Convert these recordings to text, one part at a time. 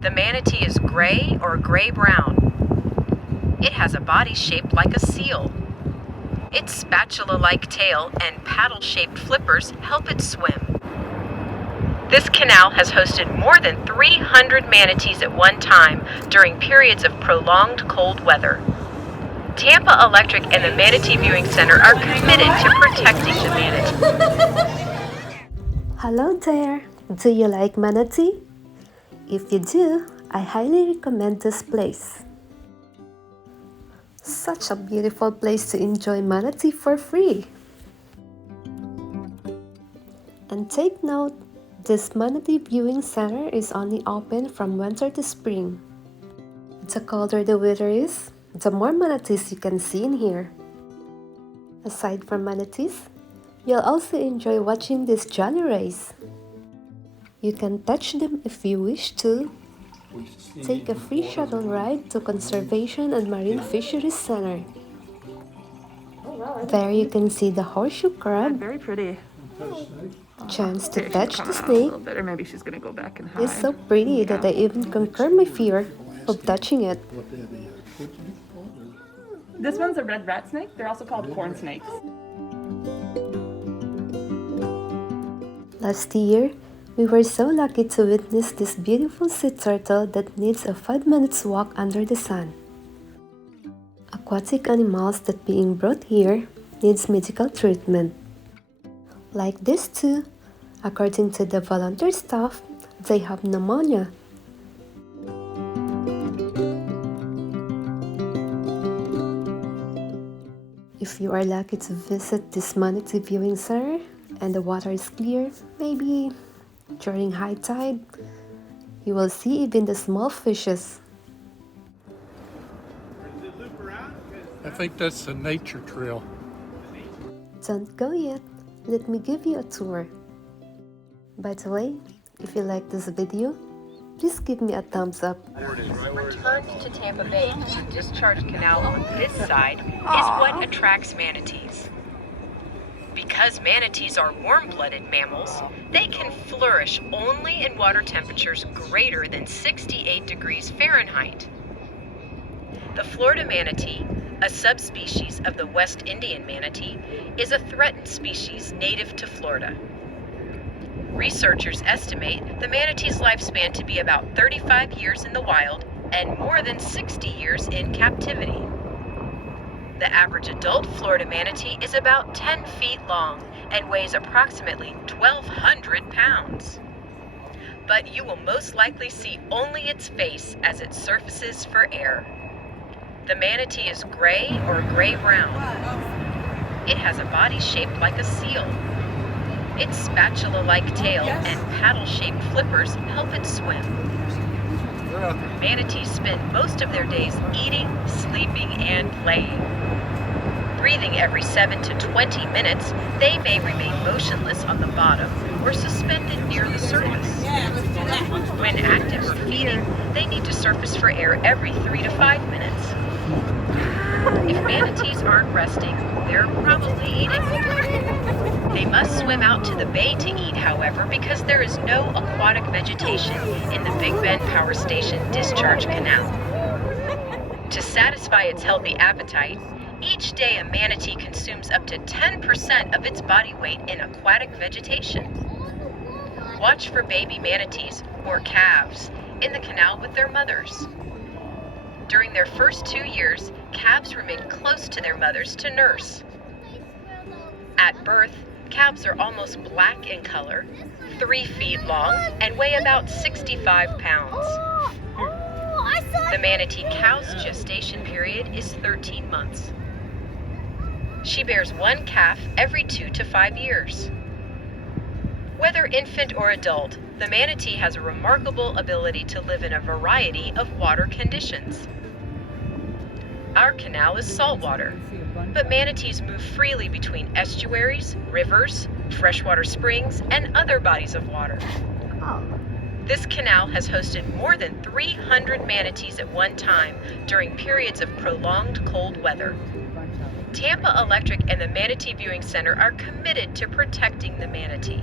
The manatee is gray or gray-brown. It has a body shaped like a seal. Its spatula-like tail and paddle-shaped flippers help it swim. This canal has hosted more than 300 manatees at one time during periods of prolonged cold weather. Tampa Electric and the Manatee Viewing Center are committed to protecting the manatee. Hello there! Do you like manatee? If you do, I highly recommend this place. Such a beautiful place to enjoy manatee for free. And take note, this Manatee Viewing Center is only open from winter to spring. The colder the weather is, the more manatees you can see in here. Aside from manatees, you'll also enjoy watching this jolly race. You can touch them if you wish to. Take a free shuttle ride to Conservation and Marine Fisheries Center. There you can see the horseshoe crab. Very pretty. Chance to touch the snake. Or maybe she's gonna go back and hide. It's so pretty that I even conquer my fear of touching it. This one's a red rat snake. They're also called corn snakes. Last year, we were so lucky to witness this beautiful sea turtle that needs a 5 minutes walk under the sun. Aquatic animals that being brought here needs medical treatment. Like this too, according to the volunteer staff, they have pneumonia. If you are lucky to visit this Manatee Viewing Center and the water is clear, maybe during high tide, you will see even the small fishes. I think that's the nature trail. Don't go yet, let me give you a tour. By the way, if you like this video, please give me a thumbs up. Return to Tampa Bay to Discharge Canal on this side is what attracts manatees. Because manatees are warm-blooded mammals, they can flourish only in water temperatures greater than 68 degrees Fahrenheit. The Florida manatee, a subspecies of the West Indian manatee, is a threatened species native to Florida. Researchers estimate the manatee's lifespan to be about 35 years in the wild and more than 60 years in captivity. The average adult Florida manatee is about 10 feet long and weighs approximately 1,200 pounds. But you will most likely see only its face as it surfaces for air. The manatee is gray or gray-brown. It has a body shaped like a seal. Its spatula-like tail and paddle-shaped flippers help it swim. Manatees spend most of their days eating, sleeping, and playing. Breathing every 7 to 20 minutes, they may remain motionless on the bottom or suspended near the surface. When active or feeding, they need to surface for air every 3 to 5 minutes. If manatees aren't resting, they're probably eating. They must swim out to the bay to eat, however, because there is no aquatic vegetation in the Big Bend Power Station Discharge Canal. To satisfy its healthy appetite, each day a manatee consumes up to 10% of its body weight in aquatic vegetation. Watch for baby manatees, or calves, in the canal with their mothers. During their first 2 years, calves remain close to their mothers to nurse. At birth, calves are almost black in color, 3 feet long, and weigh about 65 pounds. The manatee cow's gestation period is 13 months. She bears 1 calf every 2 to 5 years. Whether infant or adult, the manatee has a remarkable ability to live in a variety of water conditions. Our canal is saltwater, but manatees move freely between estuaries, rivers, freshwater springs, and other bodies of water. This canal has hosted more than 300 manatees at one time during periods of prolonged cold weather. Tampa Electric and the Manatee Viewing Center are committed to protecting the manatee.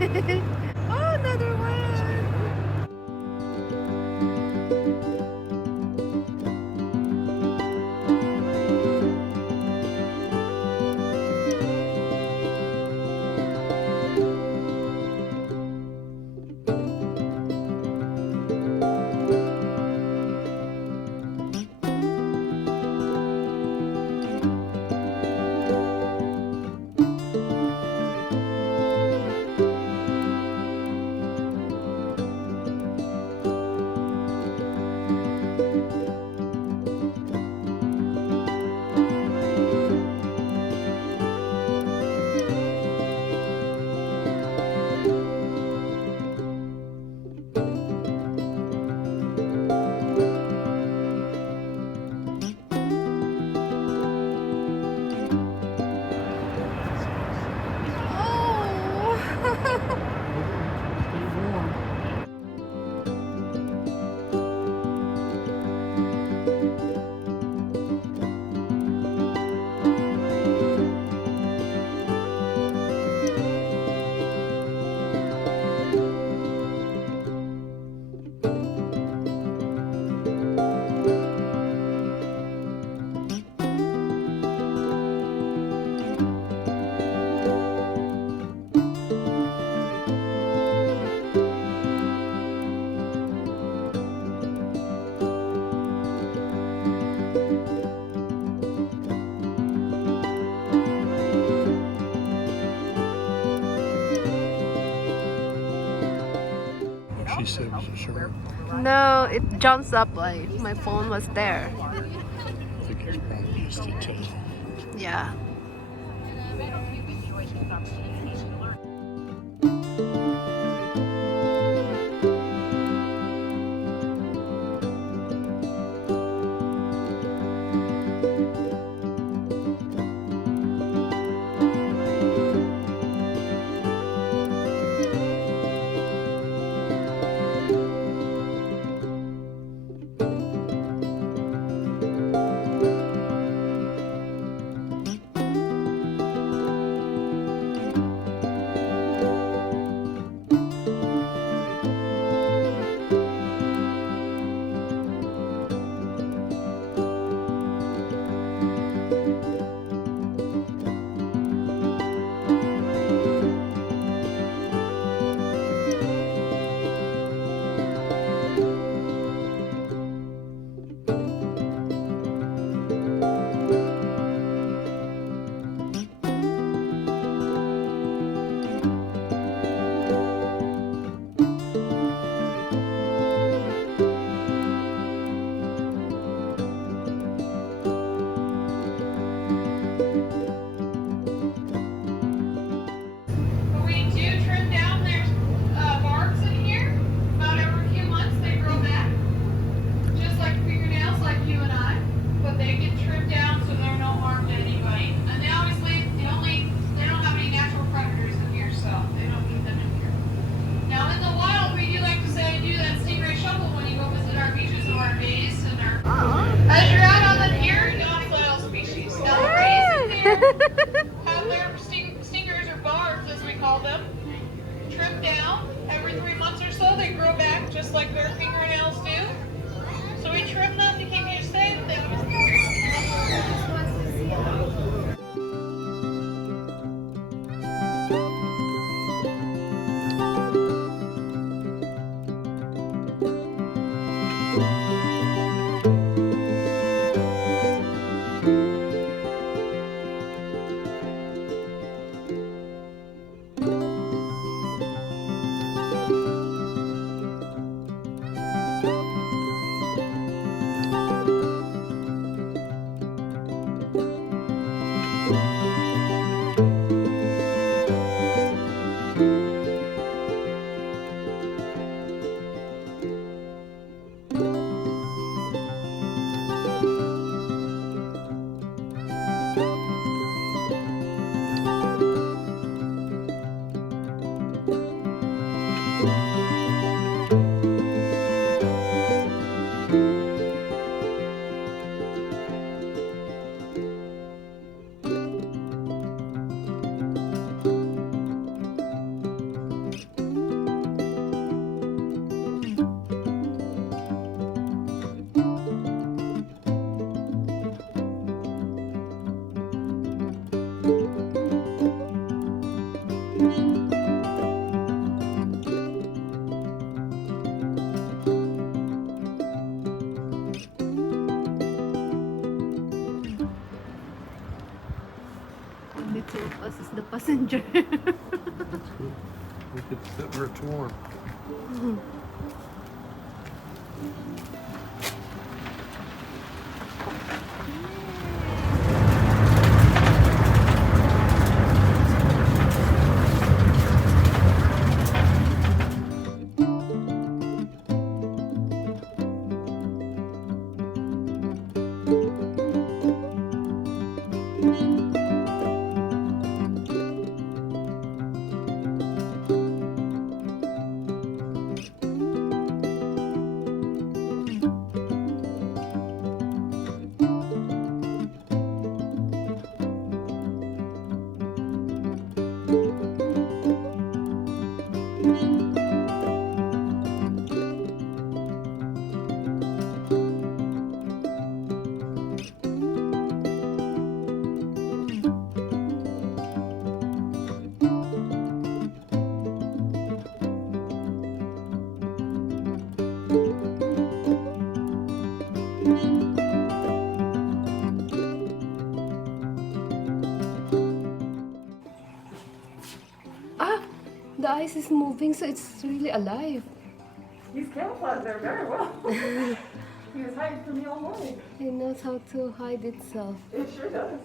Oh, another one. She said it was a shark. No, it jumps up like my phone was there. I think it's probably just a tail. Yeah. We do trim down their barbs in here. About every few months they grow back. Just like fingernails like you and I. But they get trimmed down so they're no harm to anybody. And they obviously, they don't have any natural predators in here, so they don't need them in here. Now in the wild, we do like to say do that stingray shuttle when you go visit our beaches or our bays and our... As you're out on the pier, non-soil species. Now the rays in there have their stingers or barbs, as we call them, trimmed down. Every 3 months or so, they grow back just like their fingernails do. So we trim them to keep you safe. They Us is the passenger. We could sit where it's warm. The ice is moving, so it's really alive. He's camouflaged there very well. He was hiding from me all morning. It knows how to hide itself. It sure does.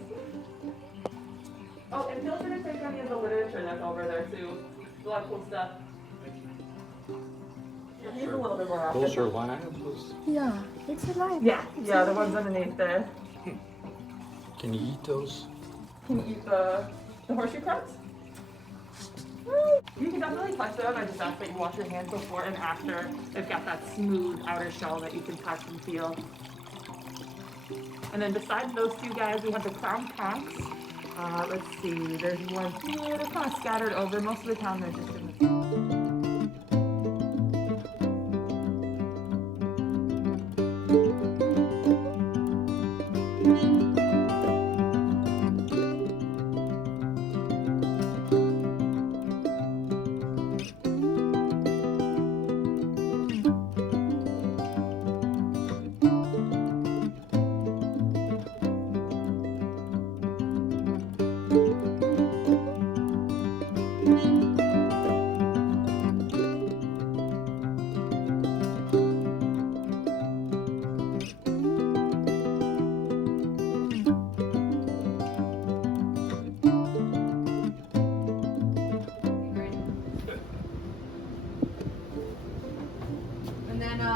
Oh, and feel free to take any of the literature that's over there too. There's a lot of cool stuff. He's a little bit more active. Those are lions? Yeah, it's alive. Yeah, the ones underneath there. Can you eat those? Can you eat the horseshoe crabs? You can definitely touch them. I just ask that you wash your hands before and after. They've got that smooth outer shell that you can touch and feel. And then besides those two guys, we have the crown packs. Let's see, there's one here. They're kind of scattered over. Most of the town they're just in the...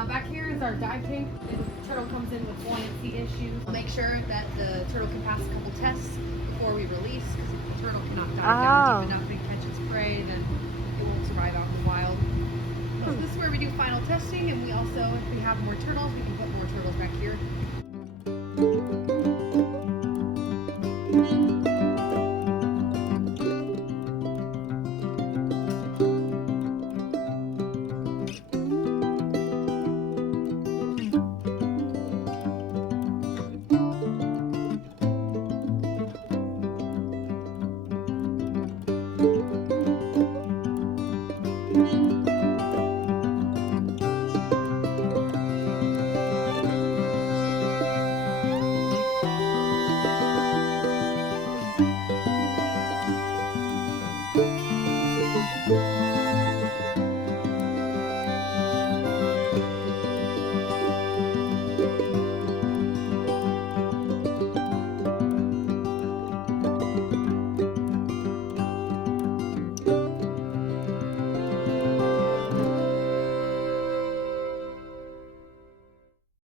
Back here is our dive tank. The turtle comes in with buoyancy issues. We'll make sure that the turtle can pass a couple tests before we release, because if the turtle cannot dive down deep enough and catch its prey, then it won't survive out in the wild. So this is where we do final testing, and we also, if we have more turtles, we can put more turtles back here.